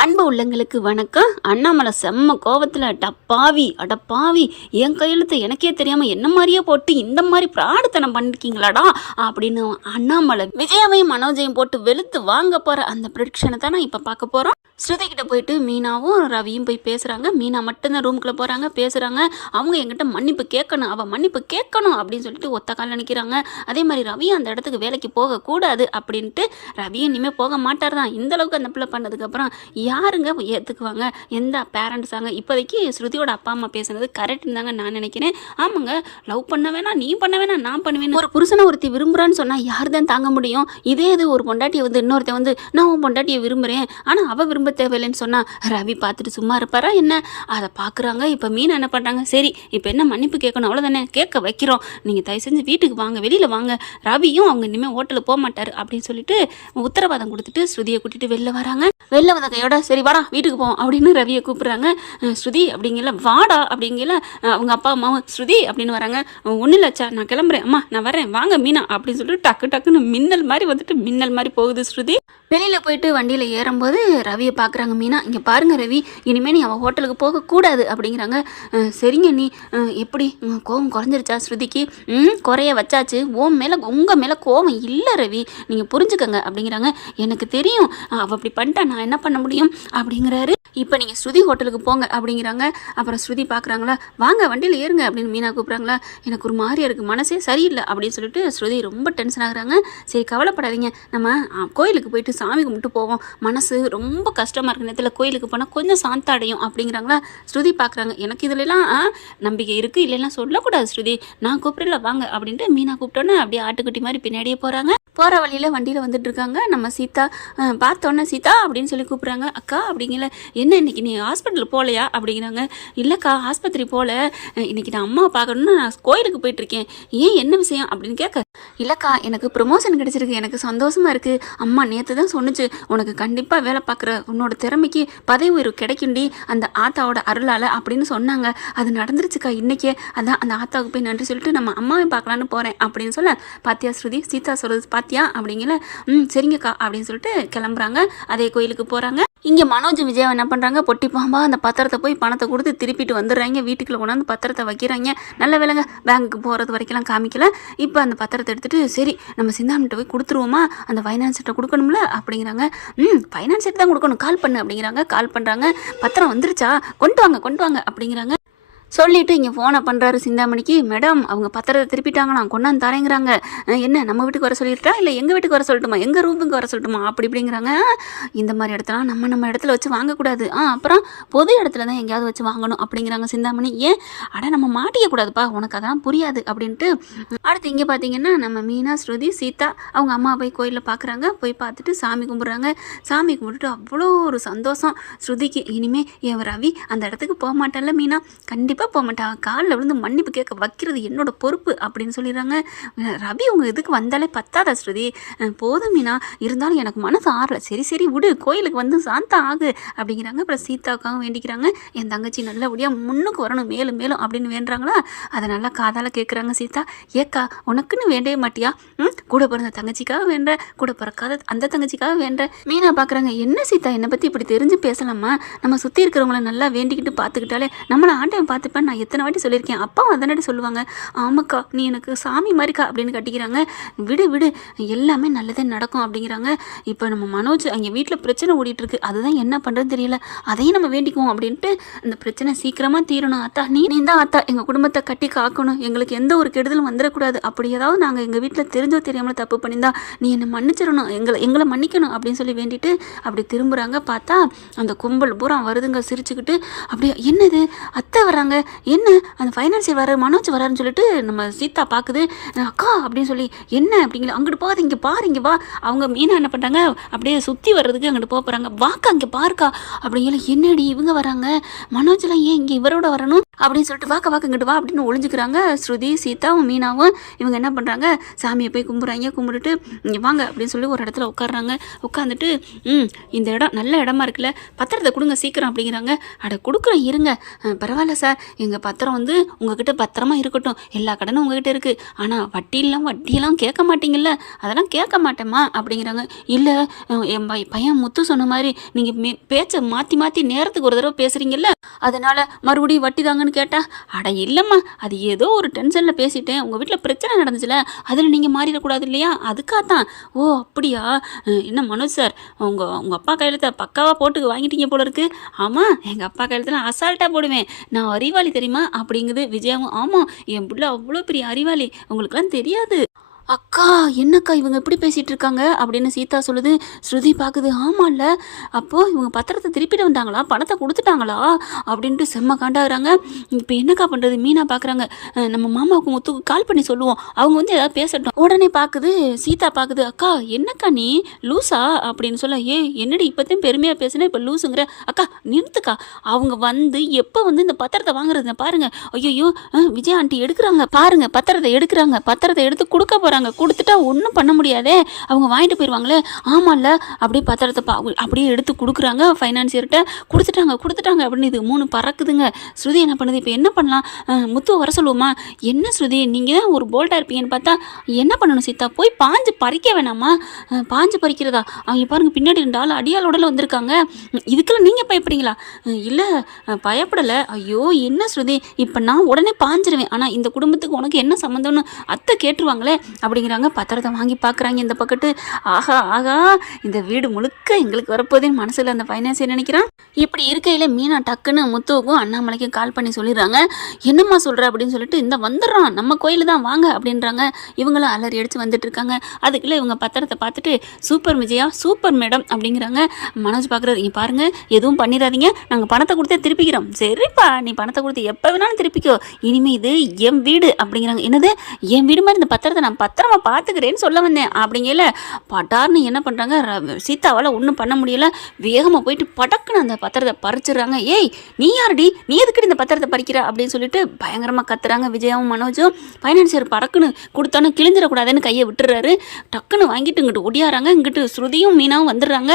அன்பு உள்ளங்களுக்கு வணக்கம். அண்ணாமலை செம்ம கோவத்தில் டப்பாவி அடப்பாவி என் கையெழுத்து எனக்கே தெரியாமல் என்ன மாதிரியே போட்டு இந்த மாதிரி பிராடுத்தனம் பண்ணிருக்கீங்களாடா? அப்படின்னு அண்ணாமலை விஜயாவையும் மனோஜையும் போட்டு வெளுத்து வாங்க போகிற அந்த ப்ரொடிக்ஷனை தான் நான் இப்போ பார்க்க போகிறோம் ஸ்ருதி கிட்ட போயிட்டு மீனாவும் ரவியும் போய் பேசுகிறாங்க மீனா மட்டும்தான் ரூமுக்குள்ளே போகிறாங்க பேசுகிறாங்க அவங்க என்கிட்ட மன்னிப்பு கேட்கணும் அவள் மன்னிப்பு கேட்கணும் அப்படின்னு சொல்லிட்டு ஒத்த கால் நினைக்கிறாங்க அதே மாதிரி ரவியும் அந்த இடத்துக்கு வேலைக்கு போகக்கூடாது அப்படின்ட்டு ரவியும் இனிமேல் போக மாட்டார் தான் இந்த அளவுக்கு அந்த பிள்ளை பண்ணதுக்கப்புறம் யாருங்க ஏற்றுக்குவாங்க எந்த பேரண்ட்ஸாங்க இப்போதைக்கு ஸ்ருதியோட அப்பா அம்மா பேசுனது கரெக்டுன்னு தாங்க நான் நினைக்கிறேன். ஆமாங்க. லவ் பண்ண வேணாம் நீ பண்ண வேணாம் நான் பண்ணுவேன் ஒரு புருஷனை ஒருத்தி விரும்புறான்னு சொன்னால் யார் தான் தாங்க முடியும்? இதே இது ஒரு பொண்டாட்டியை வந்து இன்னொருத்தன் வந்து நான் உன் பொண்டாட்டியை விரும்புகிறேன் ஆனால் அவள் விரும்ப தேவையில்லைன்னு சொன்னால் ரவி பார்த்துட்டு சும்மா இருப்பாரா என்ன? அதை பார்க்குறாங்க. இப்போ மீன் என்ன பண்ணுறாங்க சரி இப்போ என்ன மன்னிப்பு கேட்கணும்? அவ்வளோதானே கேட்க வைக்கிறோம். நீங்கள் தயவு செஞ்சு வீட்டுக்கு வாங்க வெளியில் வாங்க. ரவியும் அவங்க இனிமேல் ஹோட்டலுக்கு போக மாட்டார். அப்படின்னு சொல்லிட்டு உத்தரவாதம் கொடுத்துட்டு ஸ்ருதியை கூட்டிகிட்டு வெளில வராங்க. வெளில வந்த கையோட சரி வாடா வீட்டுக்கு போவோம் அப்படின்னு ரவியை கூப்பிடுறாங்க. ஸ்ருதி அப்படிங்கல வாடா அப்படிங்கல அவங்க அப்பா அம்மாவும் ஸ்ருதி அப்படின்னு வராங்க. ஒன்றும் இல்லைச்சா நான் கிளம்புறேன். அம்மா நான் வரேன் வாங்க மீனா அப்படின்னு சொல்லிட்டு டக்கு டக்குன்னு மின்னல் மாதிரி வந்துட்டு மின்னல் மாதிரி போகுது ஸ்ருதி. வெளியில் போயிட்டு வண்டியில் ஏறும்போது ரவியை பார்க்குறாங்க மீனா இங்கே பாருங்க ரவி இனிமேல் நீ அவள் ஹோட்டலுக்கு போகக்கூடாது அப்படிங்கிறாங்க. சரிங்க நீ எப்படி? கோவம் குறைஞ்சிருச்சா ஸ்ருதிக்கு? ம் குறைய வச்சாச்சு. ஓம் மேலே உங்கள் மேலே கோவம் இல்லை ரவி. நீங்கள் புரிஞ்சுக்கங்க அப்படிங்கிறாங்க. எனக்கு தெரியும். அவள் அப்படி பண்ணிட்டா நான் என்ன பண்ண முடியும்? அப்படிங்கிறாரு. இப்போ நீங்கள் ஸ்ருதி ஹோட்டலுக்கு போங்க அப்படிங்கிறாங்க. அப்புறம் ஸ்ருதி பார்க்குறாங்களா வாங்க வண்டியில் ஏறுங்க அப்படின்னு மீனா கூப்பிட்றாங்களா எனக்கு ஒரு மாதிரியா இருக்குது மனசே சரியில்லை அப்படின்னு சொல்லிட்டு ஸ்ருதி ரொம்ப டென்ஷன் ஆகுறாங்க. சரி கவலைப்படாதீங்க. நம்ம கோயிலுக்கு போயிட்டு சாமி கும்பிட்டு போவோம். மனசு ரொம்ப கஷ்டமாக இருக்க நேரத்தில் கோயிலுக்கு போனால் கொஞ்சம் சாந்த அடையும் அப்படிங்கிறாங்களா? ஸ்ருதி பார்க்குறாங்க எனக்கு இதுலலாம் ஆ, நம்பிக்கை இருக்குது இல்லைன்னா சொல்லக்கூடாது ஸ்ருதி. நான் கூப்பிடல வாங்க அப்படின்ட்டு மீனா கூப்பிட்டோன்னே அப்படியே ஆட்டுக்குட்டி மாதிரி பின்னாடியே போகிறாங்க போகிற வழியில் வண்டியில் வந்துட்டு இருக்காங்க நம்ம சீதா பார்த்தோன்னே சீதா அப்படின்னு சொல்லி கூப்பிட்றாங்க. அக்கா அப்படிங்கிற என்ன இன்னைக்கு நீ ஹாஸ்பிட்டல் போகலையா அப்படிங்கிறாங்க. இல்லைக்கா ஆஸ்பத்திரி போகல இன்னைக்கு நான் அம்மாவை பார்க்கணுன்னு நான் கோயிலுக்கு போயிட்டுருக்கேன். ஏன் என்ன விஷயம்? அப்படின்னு கேட்க இல்லைக்கா எனக்கு ப்ரொமோஷன் கிடைச்சிருக்கு. எனக்கு சந்தோஷமாக இருக்குது அம்மா நேற்று தான் சொன்னுச்சு. உனக்கு கண்டிப்பாக வேலை பார்க்குற. உன்னோட திறமைக்கு பதவி உயர்வு கிடைக்கும்டி. அந்த ஆத்தாவோட அருளால் அப்படின்னு சொன்னாங்க. அது நடந்துருச்சுக்கா இன்றைக்கே அதான் அந்த ஆத்தாவுக்கு போய் நன்றி சொல்லிட்டு நம்ம அம்மாவை பார்க்கலான்னு போகிறேன் அப்படின்னு சொல்ல பாத்தியா ஸ்ருதி? சீதா சொல்கிறது பார்த்து பாத்தியா? அப்படிங்கிற ம் சரிங்கக்கா அப்படின்னு சொல்லிட்டு கிளம்புறாங்க. அதே கோயிலுக்கு போகிறாங்க இங்கே மனோஜ் விஜயா என்ன பண்ணுறாங்க பொட்டி பாம்பா அந்த பத்திரத்தை போய் பணத்தை கொடுத்து திருப்பிட்டு வந்துடுறாங்க. வீட்டுக்குள்ளே கொண்டாந்து பத்திரத்தை வைக்கிறாங்க. நல்ல வேலைங்க. பேங்க்குக்கு போகிறது வரைக்கும்லாம் காமிக்கல. இப்போ அந்த பத்திரத்தை எடுத்துகிட்டு சரி நம்ம சிந்தாமணிட்ட போய் கொடுத்துருவோமா? அந்த ஃபைனான்ஸ்கிட்ட கொடுக்கணும்ல? அப்படிங்கிறாங்க. ம் ஃபைனான்ஸ் தான் கொடுக்கணும். கால் பண்ணு அப்படிங்கிறாங்க. கால் பண்ணுறாங்க பத்திரம் வந்துருச்சா? கொண்டு வாங்க கொண்டு வாங்க அப்படிங்கிறாங்க. சொல்லிட்டு இங்கே ஃபோனை பண்ணுறாரு சிந்தாமணிக்கு. மேடம் அவங்க பத்திரத்தை திருப்பிட்டாங்க. நான் கொண்டாந்து தரேங்கிறாங்க. என்ன நம்ம வீட்டுக்கு வர சொல்லிட்டா இல்லை எங்கள் வீட்டுக்கு வர சொல்லட்டுமா? எங்கள் ரூமுக்கு வர சொல்லட்டுமா? அப்படி இப்படிங்கிறாங்க. இந்த மாதிரி இடத்துலாம் நம்ம நம்ம இடத்துல வச்சு வாங்கக்கூடாது. ஆ அப்புறம் பொது இடத்துல தான் எங்கேயாவது வச்சு வாங்கணும். அப்படிங்கிறாங்க சிந்தாமணி. ஏன்? அட நம்ம மாட்டிக்கக்கூடாதுப்பா. உனக்கு அதெல்லாம் புரியாது. அப்படின்ட்டு அடுத்து இங்கே பார்த்தீங்கன்னா நம்ம மீனா ஸ்ருதி சீதா அவங்க அம்மா போய் கோயிலில் பார்க்குறாங்க போய் பார்த்துட்டு சாமி கும்பிட்றாங்க. சாமி கும்பிட்டுட்டு அவ்வளோ ஒரு சந்தோஷம் ஸ்ருதிக்கு. இனிமேல் என் ரவி அந்த இடத்துக்கு போக மாட்டேன்ல மீனா. கண்டிப்பாக போக மாட்டான் காலில் விழுந்து மன்னிப்பு கேட்க வைக்கிறது என்னோட பொறுப்பு அப்படின்னு சொல்லிடுறாங்க. ரவி உங்க இதுக்கு வந்தாலே பத்தாதா ஸ்ருதி? போதும் மீனா. இருந்தாலும் எனக்கு மனசு ஆறல. சரி சரி விடு. கோயிலுக்கு வந்து சாந்தா ஆகு அப்படிங்கிறாங்க. அப்புறம் சீதாவுக்காக வேண்டிக்கிறாங்க. என் தங்கச்சி நல்லபடியாக முன்னுக்கு வரணும். மேலும் மேலும் அப்படின்னு வேண்டுறாங்களா? அதை நல்லா காதால் கேட்குறாங்க சீதா. ஏக்கா உனக்குன்னு வேண்டவே மாட்டியா? ம் கூட பிறந்த தங்கச்சிக்காக வேண்ட கூட பிறக்காத அந்த தங்கச்சிக்காக வேண்ட. மீனா பார்க்குறாங்க என்ன சீதா? என்னை பற்றி இப்படி தெரிஞ்சு பேசலாமா? நம்ம சுற்றி இருக்கிறவங்கள நல்லா வேண்டிக்கிட்டு பார்த்துக்கிட்டாலே நம்மளை ஆண்டவன் கட்டிப்பேன் நான் எத்தனை வாட்டி சொல்லியிருக்கேன். அப்பா அதனாடி சொல்லுவாங்க ஆமாக்கா நீ எனக்கு சாமி மாதிரிக்கா அப்படின்னு கட்டிக்கிறாங்க. விடு விடு எல்லாமே நல்லதே நடக்கும் அப்படிங்கிறாங்க. இப்போ நம்ம மனோஜ் அங்கே வீட்டில் பிரச்சனை ஓடிட்டுருக்கு. அதுதான் என்ன பண்ணுறதுன்னு தெரியல. அதையும் நம்ம வேண்டிக்குவோம் அப்படின்ட்டு அந்த பிரச்சனை சீக்கிரமாக தீரணும். அத்தா நீ நீ தான் அத்தா எங்கள் குடும்பத்தை கட்டி காக்கணும். எங்களுக்கு எந்த ஒரு கெடுதலும் வந்துடக்கூடாது அப்படி ஏதாவது நாங்கள் எங்கள் வீட்டில் தெரிஞ்சோ தெரியாமல் தப்பு பண்ணியிருந்தா நீ என்னை மன்னிச்சிடணும். எங்களை எங்களை மன்னிக்கணும் அப்படின்னு சொல்லி வேண்டிட்டு அப்படி திரும்புகிறாங்க பார்த்தா அந்த கும்பல் பூரா வருதுங்க. சிரிச்சுக்கிட்டு அப்படியே என்னது? அத்தை வராங்க. என்ன அந்த ஃபைனான்சியர் வர மனோஜ் வராருன்னு சொல்லிட்டு நம்ம சீதா பார்க்குது அக்கா அப்படின்னு சொல்லி என்ன அப்படிங்கிற அங்கிட்டு போகாத இங்கே பாரு இங்கே வா. அவங்க மீனா என்ன பண்ணுறாங்க அப்படியே சுற்றி வர்றதுக்கு அங்கிட்டு போக போகிறாங்க வாக்கா இங்கே பாருக்கா அப்படிங்கிற என்னடி இவங்க வராங்க? மனோஜ்லாம் ஏன் இங்கே இவரோட வரணும்? அப்படின்னு சொல்லிட்டு வாக்க வாக்க இங்கிட்டு வா அப்படின்னு ஒளிஞ்சுக்கிறாங்க. ஸ்ருதி சீதாவும் மீனாவும் இவங்க என்ன பண்ணுறாங்க சாமியை போய் கும்பிட்றாங்க. கும்பிட்டுட்டு இங்கே வாங்க அப்படின்னு சொல்லி ஒரு இடத்துல உட்காடுறாங்க உட்காந்துட்டு ம் இந்த இடம் நல்ல இடமா இருக்குல்ல. பத்திரத்தை கொடுங்க சீக்கிரம் அப்படிங்கிறாங்க. அட கொடுக்குறேன் இருங்க. பரவாயில்ல சார். எங்கள் பத்திரம் வந்து உங்ககிட்ட பத்திரமா இருக்கட்டும். எல்லா கடனும் உங்ககிட்ட இருக்குது ஆனால் வட்டியெல்லாம் வட்டியெல்லாம் கேட்க மாட்டீங்கல்ல. அதெல்லாம் கேட்க மாட்டேம்மா அப்படிங்கிறாங்க. இல்லை என் பை- பையன் முத்து சொன்ன மாதிரி நீங்கள் பேச்சை மாற்றி மாற்றி நேரத்துக்கு ஒரு தடவை பேசுகிறீங்கல்ல அதனால் மறுபடியும் வட்டி தாங்கன்னு கேட்டா அட இல்லைம்மா அது ஏதோ ஒரு டென்ஷனில் பேசிட்டேன். உங்கள் வீட்டில் பிரச்சனை நடந்துச்சுல அதில் நீங்கள் மாறிடக்கூடாது இல்லையா? அதுக்காக தான் ஓ அப்படியா? என்ன மனோஜ் சார் உங்கள் உங்கள் அப்பா கையெழுத்தை பக்காவாக போட்டு வாங்கிட்டீங்க போல இருக்கு. ஆமாம் எங்கள் அப்பா கையெழுத்துல அசால்ட்டாக போடுவேன். நான் அறிவாளி தெரியுமா? அப்படிங்குது விஜயாவும். ஆமாம் என் பிள்ளை அவ்வளோ பெரிய அறிவாளி. உங்களுக்குலாம் தெரியாது. அக்கா என்னக்கா இவங்க இப்படி பேசிகிட்டு இருக்காங்க அப்படின்னு சீதா சொல்லுது. ஸ்ருதி பார்க்குது ஆமாம்ல அப்போது இவங்க பத்திரத்தை திருப்பிட்டு வந்தாங்களா? பணத்தை கொடுத்துட்டாங்களா? அப்படின்ட்டு செம்ம காண்டாகிறாங்க. இப்போ என்னக்கா பண்ணுறது மீனா பார்க்குறாங்க நம்ம மாமாவுக்கு முத்துக்கு கால் பண்ணி சொல்லுவோம். அவங்க வந்து ஏதாவது பேசட்டும். உடனே பார்க்குது சீதா பார்க்குது அக்கா என்னக்கா நீ? லூசா? அப்படின்னு சொல்ல ஏ என்னடி இப்போத்தையும் பெருமையாக பேசுனா? இப்போ லூசுங்கிற. அக்கா நிறுத்துக்கா. அவங்க வந்து எப்போ வந்து இந்த பத்திரத்தை வாங்குறது பாருங்க. ஐயோ விஜய் ஆண்டி எடுக்கிறாங்க. பாருங்க பத்திரத்தை எடுக்கிறாங்க. பத்திரத்தை எடுத்து கொடுக்க போகிறாங்க கொடுத்துட்டா ஒன்றும் பண்ண முடியாதே. அவங்க வாங்கிட்டு போயிடுவாங்களே ஆமாம்ல அப்படியே பத்திரத்தை பா அப்படியே எடுத்து கொடுக்குறாங்க ஃபைனான்சியர்கிட்ட கொடுத்துட்டாங்க கொடுத்துட்டாங்க அப்படின்னு இது மூணு பறக்குதுங்க. ஸ்ருதி என்ன பண்ணுது? இப்போ என்ன பண்ணலாம்? முத்துவை வர சொல்லுவோமா? என்ன ஸ்ருதி நீங்கள் தான் ஒரு போல்ட்டாக இருப்பீங்கன்னு பார்த்தா என்ன பண்ணணும் சீதா? போய் பாஞ்சு பறிக்க வேணாமா? பாஞ்சு பறிக்கிறதா? அவங்க பாருங்க பின்னாடி ரெண்டு ஆள் அடியாளோடல வந்திருக்காங்க. இதுக்கெல்லாம் நீங்கள் பயப்படுறீங்களா? இல்லை பயப்படலை. ஐயோ என்ன ஸ்ருதி? இப்போ நான் உடனே பாஞ்சிருவேன். ஆனால் இந்த குடும்பத்துக்கு உனக்கு என்ன சம்மந்தம்னு அத்தை கேட்டுருவாங்களே அப்படிங்கிறாங்க. பத்திரத்தை வாங்கி பார்க்குறாங்க இந்த பக்கத்து. ஆஹா ஆகா இந்த வீடு முழுக்க எங்களுக்கு வரப்போதுன்னு மனசில் அந்த ஃபைனான்சியர் நினைக்கிறான். இப்படி இருக்கையில் மீனா டக்குன்னு முத்துவுக்கும் அண்ணாமலைக்கும் கால் பண்ணி சொல்லிடுறாங்க. என்னம்மா சொல்கிற அப்படின்னு சொல்லிட்டு இந்த வந்துடுறான். நம்ம கோயில் தான் வாங்க அப்படின்றாங்க. இவங்களும் அலறி அடித்து வந்துட்டு இருக்காங்க. அதுக்குள்ளே இவங்க பத்திரத்தை பார்த்துட்டு சூப்பர் விஜயா சூப்பர் மேடம் அப்படிங்கிறாங்க. மனோஜ் பார்க்குறாரு இங்கே பாருங்கள் எதுவும் பண்ணிடாதீங்க. நாங்கள் பணத்தை கொடுத்தே திருப்பிக்கிறோம். சரிப்பா நீ பணத்தை கொடுத்து எப்போ வேணாலும் திருப்பிக்கோ. இனிமே இது என் வீடு அப்படிங்கிறாங்க. என்னது? என் வீடு மாதிரி இந்த பத்திரத்தை நான் பத்திரம் பத்திரமா பார்த்துக்கிறேன்னு சொல்ல வந்தேன். அப்படிங்கல பட்டார்னு என்ன பண்ணுறாங்க சீதாவால் ஒன்றும் பண்ண முடியல. வேகமாக போயிட்டு படக்குன்னு அந்த பத்திரத்தை பறிச்சிடுறாங்க. ஏய் நீ யாருடி? நீ எதுக்குடி இந்த பத்திரத்தை பறிக்கிற? அப்படின்னு சொல்லிட்டு பயங்கரமாக கத்துறாங்க விஜயாவும் மனோஜும். ஃபைனான்சியர் படக்குன்னு கொடுத்தானு கிழிஞ்சிடக்கூடாதுன்னு கையை விட்டுறாரு. டக்குன்னு வாங்கிட்டு இங்கிட்டு ஒடியாராங்க இங்கிட்டு ஸ்ருதியும் மீனாவும் வந்துடுறாங்க.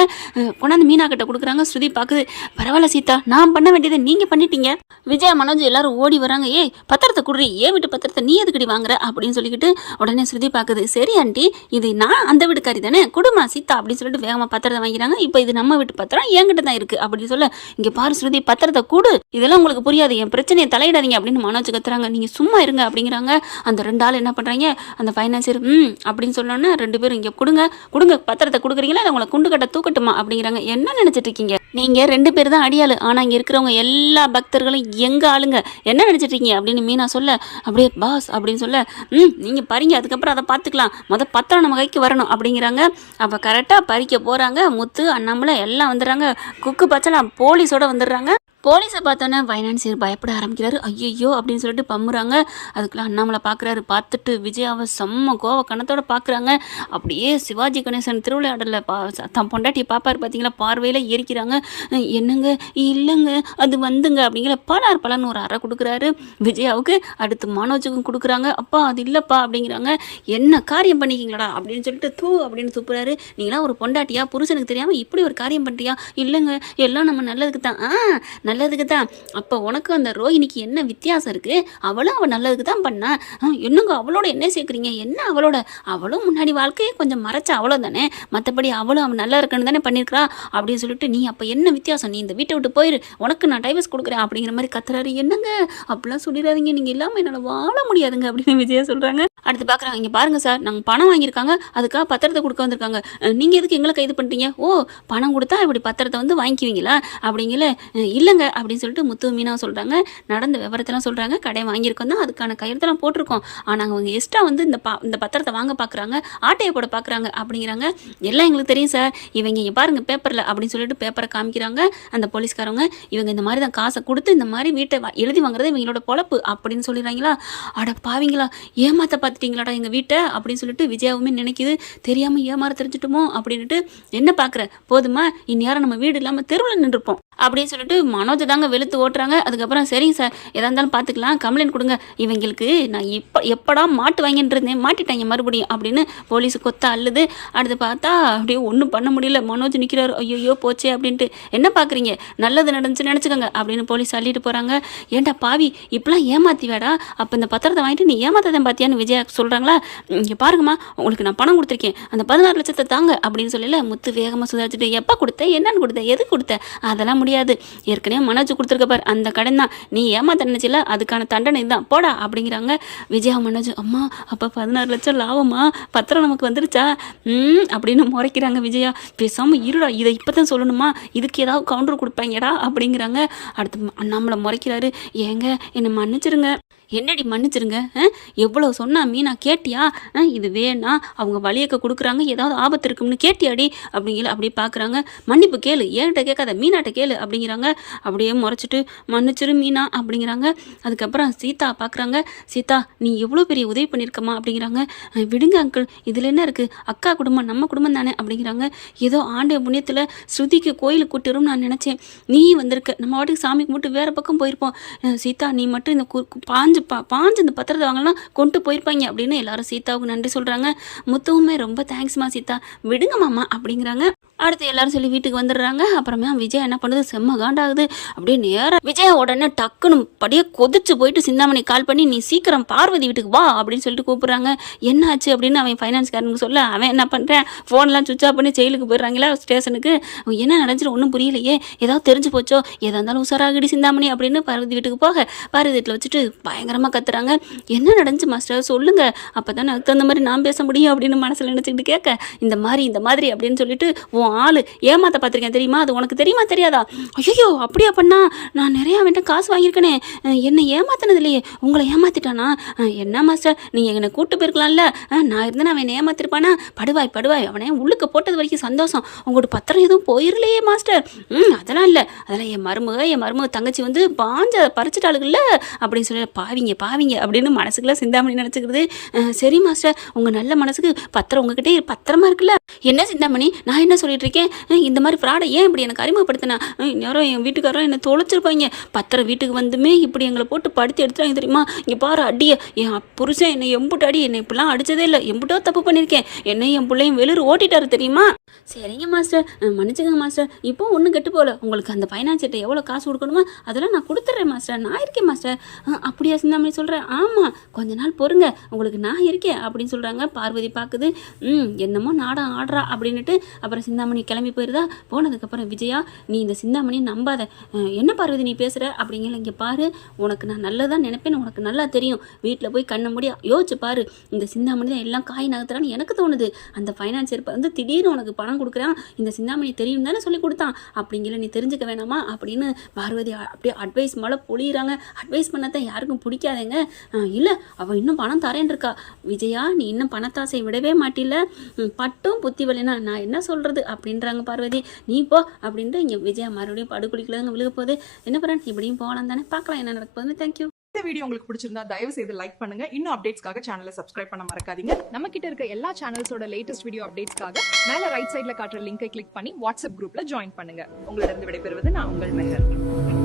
கொண்டாந்து மீனா கிட்ட கொடுக்குறாங்க. ஸ்ருதி பார்க்குது பரவாயில்ல சீதா நான் பண்ண வேண்டியதை நீங்கள் பண்ணிட்டீங்க. விஜயா மனோஜ் எல்லாரும் ஓடி வராங்க. ஏய் பத்திரத்தை குடுறி. ஏன் வீட்டு பத்திரத்தை நீ எதுக்கடி வாங்குற? அப்படின்னு சொல்லிக்கிட்டு உடனே ஸ்ருதி பார்க்குது சரி ஆண்டி இது நான் அந்த வீட்டுக்காரி தானே? குடுமா சீதா அப்படின்னு சொல்லிட்டு வேகமாக பத்திரத்தை வாங்கிக்கிறாங்க. இப்போ இது நம்ம வீட்டு பத்திரம் என்கிட்ட தான் இருக்குது அப்படின்னு சொல்ல இங்கே பாரு ஸ்ருதி பத்திரத்தை கூடு. இதெல்லாம் உங்களுக்கு புரியாது. என் பிரச்சனையை தலையிடாதீங்க அப்படின்னு மனோஜ் கத்துறாங்க. நீங்கள் சும்மா இருங்க அப்படிங்கிறாங்க. அந்த ரெண்டு ஆள் என்ன பண்ணுறாங்க அந்த ஃபைனான்சியர் ம் அப்படின்னு சொன்னோன்னே ரெண்டு பேரும் இங்கே கொடுங்க. கொடுங்க பத்திரத்தை கொடுக்குறீங்களா? இல்லை உங்களை குண்டு கட்ட தூக்கட்டுமா? அப்படிங்கிறாங்க. என்ன நினச்சிட்டு இருக்கீங்க? நீங்கள் ரெண்டு பேர் தான் அடியாளு. ஆனால் இங்கே இருக்கிறவங்க எல்லா பக்தர்களும் எங்கள் ஆளுங்க? என்ன நினச்சிட்டு இருக்கீங்க அப்படின்னு மீனா சொல்ல அப்படியே பாஸ் அப்படின்னு சொல்ல ம் நீங்கள் பறிங்க அதுக்கப்புறம் அதை பார்த்துக்கலாம். மொதல் பத்திரம் நம்ம கைக்கு வரணும் அப்படிங்கிறாங்க. அப்போ கரெக்டாக பறிக்க போகிறாங்க முத்து அண்ணாமலை எல்லாம் வந்துடுறாங்க. குக்கு பச்சலாம் போலீஸோட வந்துடுறாங்க. போலீஸை பார்த்தோன்னே ஃபைனான்சியர் பயப்பட ஆரம்பிக்கிறாரு. ஐயையோ அப்படின்னு சொல்லிட்டு பம்முறாங்க. அதுக்குள்ள அண்ணாமலை பார்க்குறாரு பார்த்துட்டு விஜயாவை செம்ம கோவ கணத்தோட பார்க்குறாங்க அப்படியே சிவாஜி கணேசன் திருவிளையாடலில் பா தம் பொண்டாட்டியை பாப்பார் பார்த்தீங்களா பார்வையில் எரிக்கிறாங்க என்னங்க? இல்லைங்க. அது வந்துங்க. அப்படிங்கிற பலார் பலன்னு ஒரு அறை கொடுக்குறாரு. விஜயாவுக்கு அடுத்து மனோஜுக்கும் கொடுக்குறாங்க. அப்பா அது இல்லைப்பா அப்படிங்கிறாங்க. என்ன காரியம் பண்ணிக்கிங்களா அப்படின்னு சொல்லிட்டு தூ அப்படின்னு துப்புறாரு. நீங்களாம் ஒரு பொண்டாட்டியா? புருஷனுக்கு தெரியாமல் இப்படி ஒரு காரியம் பண்ணுறியா இல்லைங்க. எல்லாம் நம்ம நல்லதுக்கு தான் ஆ நல்லதுக்கு தான். அப்போ உனக்கு அந்த ரோஹினிக்கு என்ன வித்தியாசம் இருக்குது அவளும் அவள் நல்லதுக்கு தான் பண்ணா. ஆ, என்னங்க அவளோட என்ன சேர்க்குறீங்க? என்ன அவளோட? அவளும் முன்னாடி வாழ்க்கையை கொஞ்சம் மறைச்ச அவ்வளோ தானே? மற்றபடி அவளும் அவன் நல்லா இருக்கணும் தானே பண்ணியிருக்கிறா அப்படின்னு சொல்லிட்டு நீ அப்போ என்ன வித்தியாசம்? நீ இந்த வீட்டை விட்டு போயிரு. உனக்கு நான் டைவர்ஸ் கொடுக்குறேன் அப்படிங்கிற மாதிரி கத்துறாரு. என்னங்க? அப்படிலாம் சொல்லிடாதீங்க நீங்கள் இல்லாமல் என்னால் வாழ முடியாதுங்க அப்படின்னு விஜயா சொல்கிறாங்க அடுத்து பார்க்குறாங்க இங்கே பாருங்கள் சார் நாங்கள் பணம் வாங்கியிருக்காங்க அதுக்காக பத்திரத்தை கொடுக்க வந்திருக்காங்க. நீங்கள் எதுக்கு எங்களை கைது பண்ணுறீங்க ஓ பணம் கொடுத்தா இப்படி பத்திரத்தை வந்து வாங்கிக்குவீங்களா? அப்படிங்கல இல்லைங்க அப்படின்னு சொல்லிட்டு முத்து மீனாக சொல்கிறாங்க நடந்த விவரத்தெல்லாம் சொல்கிறாங்க கடை வாங்கியிருக்கோம் தான் அதுக்கான கையெழுத்தெல்லாம் போட்டிருக்கோம். ஆனால் அவங்க எக்ஸ்ட்ரா வந்து இந்த பா இந்த பத்திரத்தை வாங்க பார்க்குறாங்க ஆட்டையை போட பார்க்குறாங்க அப்படிங்கிறாங்க. எல்லாம் எங்களுக்கு தெரியும் சார். இவங்க இங்கே பாருங்கள் பேப்பரில் அப்படின்னு சொல்லிட்டு பேப்பரை காமிக்கிறாங்க. அந்த போலீஸ்காரவங்க இவங்க இந்த மாதிரி தான் காசை கொடுத்து இந்த மாதிரி வீட்டை எழுதி வாங்குறது இவங்களோட பொழப்பு அப்படின்னு சொல்லிடுறாங்களா? அட பாவிங்களா ஏமாத்த பார்த்துட்டீங்களாடா எங்கள் வீட்டை அப்படின்னு சொல்லிட்டு விஜயாவுமே நினைக்குது. தெரியாமல் ஏமாற தெரிஞ்சிட்டுமோ அப்படின்ட்டு என்ன பார்க்குற போதுமா இந்நேரம் நம்ம வீடு இல்லாமல் தெருவில் நின்றுப்போம். அப்படின்னு சொல்லிட்டு மனோஜ் தாங்க வெளுத்து ஓட்டுறாங்க. அதுக்கப்புறம் சரிங்க சார் எதாக இருந்தாலும் பார்த்துக்கலாம் கம்ப்ளைண்ட் கொடுங்க. இவங்களுக்கு நான் இப்போ எப்படா மாட்டு வாங்கிட்டு இருந்தேன் மாட்டிட்டாங்க மறுபடியும் அப்படின்னு போலீஸ் கொத்த அள்ளுது. அடுத்து பார்த்தா அப்படியே ஒன்றும் பண்ண முடியல. மனோஜ் நிற்கிறாரு ஐயோ போச்சே அப்படின்ட்டு. என்ன பார்க்குறீங்க நல்லது நடந்துச்சு நினச்சிக்கோங்க அப்படின்னு போலீஸ் அள்ளிட்டு போகிறாங்க ஏன்டா பாவி இப்பெல்லாம் ஏமாத்தி வேடா அப்போ இந்த பத்திரத்தை வாங்கிட்டு நீ ஏமாத்ததான் பார்த்தியான்னு விஜயா சொல்கிறாங்களா இங்கே பாருங்கம்மா உங்களுக்கு நான் பணம் கொடுத்துருக்கேன். அந்த பதினாறு லட்சத்தை தாங்க அப்படின்னு சொல்லல முத்து வேகமாக சுதாரிச்சுட்டு எப்போ கொடுத்த? என்னன்னு கொடுத்த? எது கொடுத்த? அதெல்லாம் முடியாது. ஏற்கனவே மனோஜ் கொடுத்துருக்கப்பாரு அந்த கடன் தான். நீ ஏமாத்த நினச்சில அதுக்கான தண்டனை இதுதான் போடா அப்படிங்கிறாங்க. விஜயா மனோஜ் அம்மா அப்போ பதினாறு லட்சம் லாபமா? பத்திரம் நமக்கு வந்துருச்சா? ம் அப்படின்னு முறைக்கிறாங்க விஜயா. பேசாமல் இருடா இதை இப்போ தான் சொல்லணுமா? இதுக்கு ஏதாவது கவுண்டர் கொடுப்பாங்கடா அப்படிங்கிறாங்க. அடுத்து நம்மளை முறைக்கிறாரு. ஏங்க என்னை மன்னிச்சிருங்க. என்னடி மன்னிச்சிருங்க எவ்வளோ சொன்னா மீனா கேட்டியா? ஆ, இது வேணா அவங்க வழியக்க கொடுக்குறாங்க ஏதாவது ஆபத்து இருக்கும்னு கேட்டியாடி? அப்படிங்கிற அப்படியே பார்க்குறாங்க மன்னிப்பு கேளு ஏன்கிட்ட கேட்காத மீனாட்ட கேளு அப்படிங்கிறாங்க. அப்படியே முறைச்சிட்டு மன்னிச்சிரு மீனா அப்படிங்கிறாங்க. அதுக்கப்புறம் சீதா பார்க்குறாங்க சீதா நீ எவ்வளோ பெரிய உதவி பண்ணியிருக்கம்மா அப்படிங்கிறாங்க. விடுங்க அங்கிள் இதில் என்ன இருக்குது அக்கா குடும்பம் நம்ம குடும்பம் தானே அப்படிங்கிறாங்க. ஏதோ ஆண்டு புண்ணியத்தில் ஸ்ருதிக்கு கோயிலுக்கு கூட்டிரும் நான் நினச்சேன். நீ வந்திருக்க நம்ம வாட்டுக்கு சாமி கும்பிட்டு வேறு பக்கம் போயிருப்போம். சீதா நீ மட்டும் இந்த கு- பாஞ்சு பா பாஞ்சு இந்த பத்திரத்தை வாங்கலாம் கொண்டு போயிருப்பாங்க அப்படின்னு எல்லாரும் சீதாவுக்கு நன்றி சொல்கிறாங்க முத்துவுமே ரொம்ப தேங்க்ஸ்மா சீதா. விடுங்க மாமா அப்படிங்கிறாங்க. அடுத்து எல்லாரும் சொல்லி வீட்டுக்கு வந்துடுறாங்க. அப்புறமே விஜய் என்ன பண்ணுது? செம்ம காண்டாகுது. அப்படியே நேரம் விஜய் உடனே டக்குன்னு படியே கொதிச்சு போயிட்டு சிந்தாமணி கால் பண்ணி நீ சீக்கிரம் பார்வதி வீட்டுக்கு வா அப்படின்னு சொல்லிட்டு கூப்பிடுறாங்க. என்ன ஆச்சு அப்படின்னு அவன் ஃபைனான்ஸ்காரனுக்கு சொல்ல அவன் என்ன பண்ணுறேன் ஃபோன்லாம் சுவிச் ஆஃப் பண்ணி ஜெயிலுக்கு போயிடுறாங்களா ஸ்டேஷனுக்கு என்ன நடந்துச்சு ஒன்றும் புரியலையே. ஏதாவது தெரிஞ்சு போச்சோ? எதாக இருந்தாலும் உசாராகிடி சிந்தாமணி அப்படின்னு பார்வதி வீட்டுக்கு போக பார்வதி வீட்டில் வச்சுட்டு பயங்கரமாக கத்துறாங்க. என்ன நடந்துச்சு மாஸ்டர் சொல்லுங்க. அப்போ தான் அதுக்கு தகுந்த மாதிரி நான் பேச முடியும் அப்படின்னு மனசில் நினச்சிக்கிட்டு கேட்க இந்த மாதிரி இந்த மாதிரி அப்படின்னு சொல்லிட்டு உன் ஆள் ஏமாத்த பார்த்துருக்கேன் தெரியுமா? அது உனக்கு தெரியுமா தெரியாதா? ஐயோ அப்படியா பண்ணா? நான் நிறையா அவன்கிட்ட காசு வாங்கியிருக்கேனே. என்னை ஏமாத்தினது இல்லையே உங்களை ஏமாத்திட்டானா? என்ன மாஸ்டர் நீங்கள் என்னை கூட்டு போயிருக்கலாம்ல? நான் இருந்தேன் அவன் ஏமாத்திருப்பானா? படுவாய் படுவாய். அவனே உள்ளுக்கு போட்டது வரைக்கும் சந்தோஷம். உங்களோட பத்திரம் எதுவும் போயிடலையே மாஸ்டர் ம் அதெல்லாம் இல்லை. அதெல்லாம் என் மருமக என் மருமக தங்கச்சி வந்து பாஞ்ச பறிச்சிட்டாளுகள்ல. அப்படின்னு சொல்லி பாவிங்க பாவிங்க அப்படின்னு மனசுக்குள்ள சிந்தாமணி நினச்சிக்கிறது. சரி மாஸ்டர் உங்கள் நல்ல மனசுக்கு பத்திரம் உங்ககிட்டே பத்திரமா இருக்குல்ல? என்ன சிந்தாமணி? நான் என்ன சொல்லிட்டு இருக்கேன் இந்த மாதிரி ஃப்ராடை ஏன் இப்படி எனக்கு அறிமுகப்படுத்தினா? யாரும் என் வீட்டுக்காரரும் என்னை தொலைச்சிருப்பாங்க. பத்திர வீட்டுக்கு வந்துமே இப்படி எங்களை போட்டு படுத்து எடுத்துட்டாங்க தெரியுமா? இங்கே பாரு அடிய. என் புருஷன் என்னை எம்புட்டு அடி. என்னை இப்படிலாம் அடித்ததே இல்லை. எம்புட்டோ தப்பு பண்ணியிருக்கேன் என்னை என் பிள்ளையும் வெளியூர் ஓட்டிட்டாரு தெரியுமா? சரிங்க மாஸ்டர். மன்னிச்சுங்க மாஸ்டர். இப்போ ஒன்றும் கெட்டு போகல. உங்களுக்கு அந்த ஃபைனான்ஸ்கிட்ட எவ்வளோ காசு கொடுக்கணுமோ அதெல்லாம் நான் கொடுத்துட்றேன் மாஸ்டர். நான் இருக்கேன் மாஸ்டர். அப்படியா சிந்தாமணி சொல்கிறேன் ஆமாம் கொஞ்ச நாள் பொறுங்க. உங்களுக்கு நான் இருக்கேன் அப்படின்னு சொல்கிறாங்க பார்வதி பார்க்குது ம் என்னமோ நாடகம் ஆடுறா அப்படின்னுட்டு அப்புறம் சிந்தாமணி கிளம்பி போயிருதா? போனதுக்கப்புறம் விஜயா நீ இந்த சிந்தாமணி நம்பாத. என்ன பார்வதி நீ பேசுகிற அப்படிங்கிற இங்கே பாரு உனக்கு நான் நல்லதாக நினைப்பேன்னு உனக்கு நல்லா தெரியும். வீட்டில் போய் கண்ணு முடியா யோசிச்சு பாரு. இந்த சிந்தாமணி தான் எல்லாம் காய் நகர்த்துறான்னு எனக்கு தோணுது. அந்த ஃபைனான்சியர் வந்து திடீர்னு உனக்கு பணம் கொடுக்குறான். இந்த சிந்தாமணி தெரியும் தானே சொல்லி கொடுத்தான். அப்படிங்கிற நீ தெரிஞ்சுக்க வேணாமா? அப்படின்னு பார்வதி அப்படியே அட்வைஸ் மேலே பொழியிறாங்க. அட்வைஸ் பண்ணத்தான் யாருக்கும் பிடிக்காதேங்க. இல்லை அவள் இன்னும் பணம் தரேன் இருக்கா. விஜயா நீ இன்னும் பணத்தாசை விடவே மாட்டில்ல. பட்டும் புத்தி வலினா நான் என்ன சொல்கிறது அப்படின்றாங்க பார்வதி. நீ போ அப்படின்ட்டு இங்கே விஜயா மறுபடியும் படுகுழிக்குள்ள விழுக போகுது என்ன பண்ணுறேன் இப்படியும் போகலாம் தானே? பார்க்கலாம் என்ன நடக்க தேங்க்யூ இந்த வீடியோ உங்களுக்கு பிடிச்சிருந்தா தயவு செய்து லைக் பண்ணுங்க. இன்னும் அப்டேட்ஸ்க்காக சேனலை சப்ஸ்கிரைப் பண்ண மறக்காதீங்க. நம்ம கிட்ட இருக்க எல்லா சேனல்ஸோட லேட்டஸ்ட் வீடியோ அப்டேட்ஸ்க்காக மேல ரைட் சைடுல காட்டுற லிங்கை கிளிக் பண்ணி வாட்ஸ்அப் குரூப்ல ஜாயின் பண்ணுங்க. உங்களிடம் விடைபெறுவது நான் உங்கள் மெஹர்.